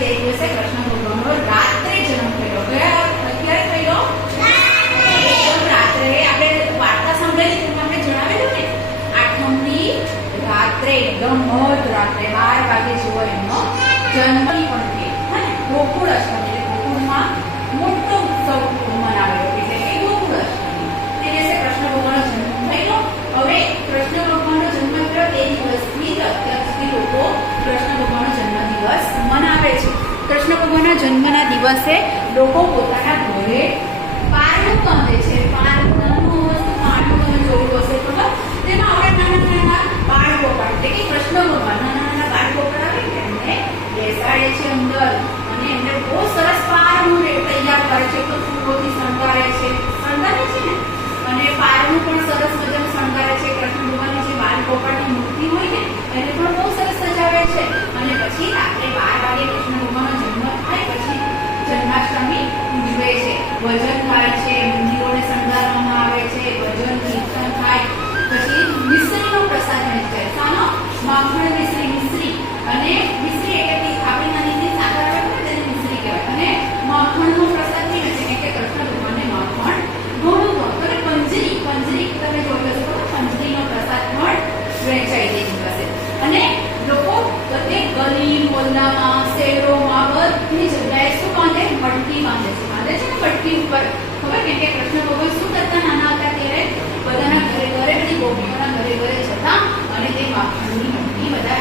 તે દિવસે કૃષ્ણ ભગવાનનો રાત્રે જન્મ થયો. ક્યારે થયો? રાત્રે. આપણે વાર્તા સાંભળેલી તમને જણાવેલું ને, આઠમની રાત્રે એકદમ મધરાત્રે 12 વાગે જેવો એમનો જન્મ પણ થયો. હે ગોકુળ અષ્ટમી, એટલે ગોકુળમાં મોટો ઉત્સવ મનાવેલો, એટલે કે ગોકુળ અષ્ટમી. તે દિવસે કૃષ્ણ ભગવાનનો જન્મ થયો. હવે કૃષ્ણ ભગવાનનો જન્મ થયો તે દિવસથી અત્યાર સુધી લોકો કૃષ્ણ ભગવાનનો જન્મદિવસ મનાવે છે. કૃષ્ણ ભગવાનના જન્મના દિવસે લોકો પોતાના ઘરે પારણું બાંધે છે. પારણું વસ્તુ પારણું તમે જોયું હશે ખબર? તેમાં આપણે નાના બાળ ગોપાળ, એટલે કે કૃષ્ણ ભગવાન નાના બાળ ગોપાળ આવે ને એમને બેસાડે છે અંદર, અને એમને બહુ સરસ પારણું તૈયાર કરે છે. તો ફૂલોથી શણગારે છે ને, અને પારણું પણ સરસ મજાનું શણગારે છે. કૃષ્ણ ભગવાનની જે બાળ ગોપાળની મૂર્તિ હોય ને એને પણ બહુ સરસ સજાવે છે. અને પછી રાત્રે 12 વાગે કૃષ્ણ ભગવાનનો જન્મ થાય પછી જન્માષ્ટમી ઉજવે છે. ભજન થાય છે, મંદિરોને શણગારવામાં આવે છે, ભજન કીર્તન થાય. પછી મિશ્રીનો પ્રસાદ મળે છે. શાનો? માખણ મિશ્રી. અને મિશ્રી એટલે આપણી નાની સાકર આવે ને તેને મિશ્રી કહેવાય. અને માખણનો પ્રસાદ કેવો છે કે કૃષ્ણ ભગવાનને માખણ ઘણું ગમતું. અને પંજરી તમે જોયું હશે તો પંજરીનો પ્રસાદ પણ વહેંચાઈ દે દિવસે. અને લોકો બધે ગલી મોહલ્લામાં શહેરોમાં બધી જગ્યાએ શું બાંધે? મટકી બાંધે છે ને મટકી ઉપર. ખબર કે કૃષ્ણ ભગવાન શું કરતા નાના હતા ત્યારે? બધાના ઘરે બધી ગોપીઓના ઘરે જતા અને તે માખણની મટકી બધા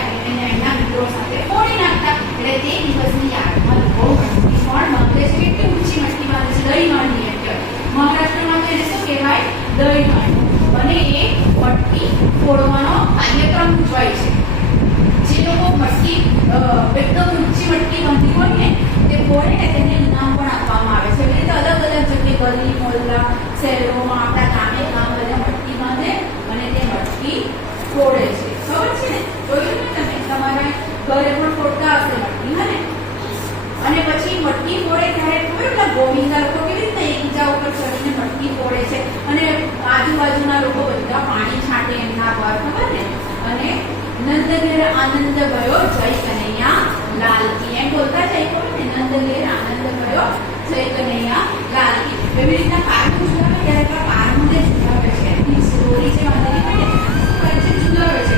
એમના મિત્રો સાથે ફોડી નાખતા. એટલે તે દિવસની યાદમાં લોકો મટકી પણ બાંધે છે. કેટલી ઊંચી મટકી બાંધે છે? દહીં હાંડી એમ કહેવાય. મહારાષ્ટ્રમાં તો એને શું કહેવાય? દહીં હાંડી. અને એ મટકી ફોડવાનો કાર્યક્રમ ઉજવાય છે. જે લોકો મટકી એકદમ ઊંચી મટકી બાંધી હોય ને તે ફોડે ને તેને ઇનામ પણ આપવામાં આવે છે. એવી રીતે અલગ જગ્યાએ ગલી મોહલ્લા શહેરોમાં આપણા ગામ બધા મટકી બાંધે અને તે મટકી ફોડે છે. ખબર છે ને? જોયું ને તમે? તમારા ઘરે પણ ફોડતા હશે મટકી, હે ને? અને પછી મટકી ફોડે ત્યારે ખબર પેલા ગોવિંદા લોકો કેવી રીતે એકબીજા ઉપર ચડીને મટકી ફોડે છે અને આજુબાજુના લોકો બધા પાણી છાંટે એમના પર, ખબર ને? અને નંદ ઘેર આનંદ ગયો જય કનૈયા લાલ કી એમ બોલતા જાય. ખબર ને? નંદ ઘેર આનંદ ગયો જય કનૈયા લાલ કી. એવી રીતના પારણું જુદાવે ત્યારે પારણું ને જુદાવે છે. એની સ્ટોરી જે વાંધેલી હોય ને જુદાવે છે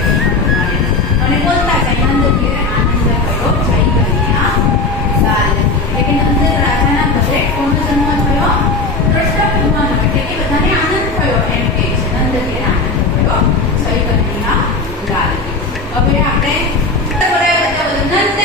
અને બોલતા જાય નંદ ઘેર આનંદ ગયો જય કનૈયા લાલ. એટલે કે નંદ રાજાના ઘરે કોનો જન્મ થયો? કૃષ્ણ ભગવાનનો. એટલે કે બધાને આનંદ થયો એમ કહે છે. નંદ ઘેર આનંદ થયો જય કનૈયા લાલ. હવે આપણે નંદ